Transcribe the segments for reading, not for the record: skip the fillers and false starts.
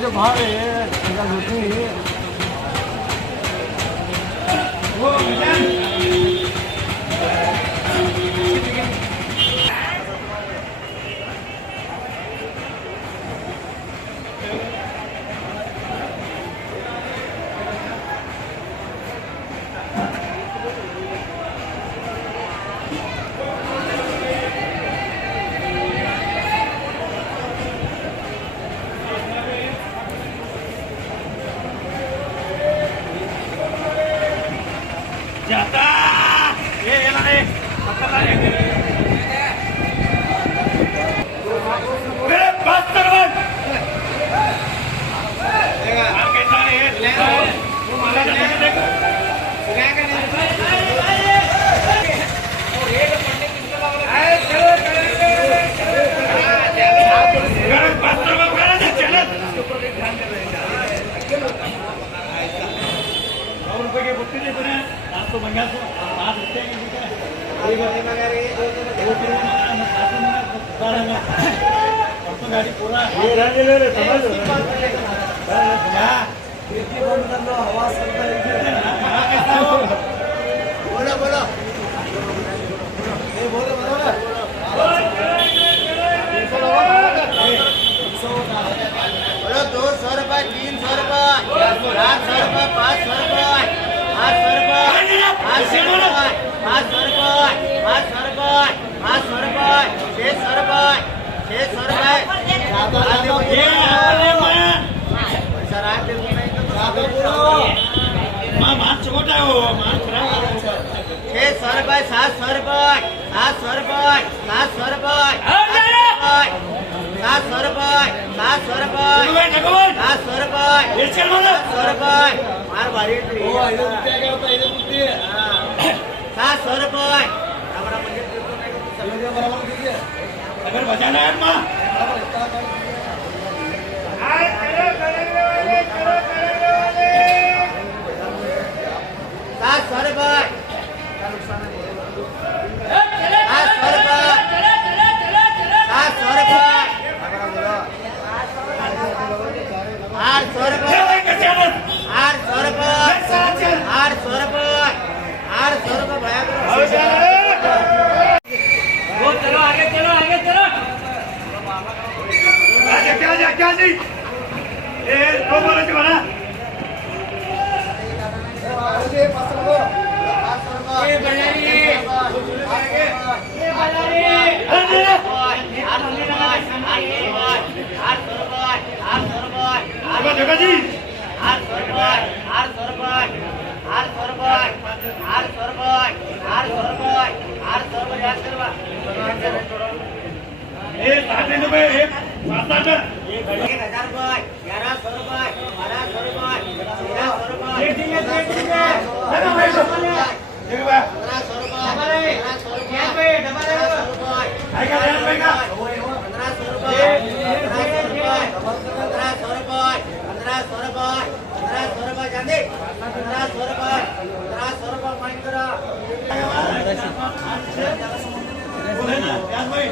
जो भाव है जाता ये ना रे पकड़ ले मेरे पास तरवन आप कैसा है ले वो माला ले देख क्या करने और ये पढ़ने किसको लग रहा है चलो मेरे पास तरवन करा दे चलो ऊपर ध्यान दे रहे और रुपए के बुट्टी दे रहे हैं तो मंगा तो आप देते हैं ये मगर ये वो फिर तो गाड़ी पूरा ये रहने ले समझ लो क्या खिड़की बंद कर लो हवा चलता है बोलो बोलो ये बोलो बोलो बोलो 200 रुपए 300 रुपए 400 रुपए 500 रुपए 800 रुपए 800 रुपए 800 रुपए 800 रुपए 800 रुपए 600 रुपए 600 रुपए पैसा रात दे मान छोटा है वो मान खराब 600 रुपए 700 रुपए 700 रुपए 700 रुपए 700 रुपए 700 रुपए 700 रुपए 700 रुपए मार भारी 700 रुपए अगर बचाना है माँ 700 रुपए 700 रुपए 700 रुपए 800 रुपए 800 रुपए 800 रुपए 800 रुपए भैया वो चलो आगे चलो क्या जी ये दो बोले जी बना ये बजारी जगह जी 800 रुपए 800 रुपए 800 रुपए 800 रुपए 800 रुपए 800 रुपए याद करवा ये 60 रुपए एक 1000 रुपए 1100 रुपए 1200 रुपए 1300 रुपए एक दिन ठीक है 1500 रुपए 1500 रुपए डबल आएगा 1500 रुपए 1500 रुपए 1500 रुपए 1500 रुपए जाने 1500 रुपए माइंड करा बोले ना याद भाई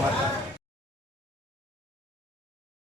बघा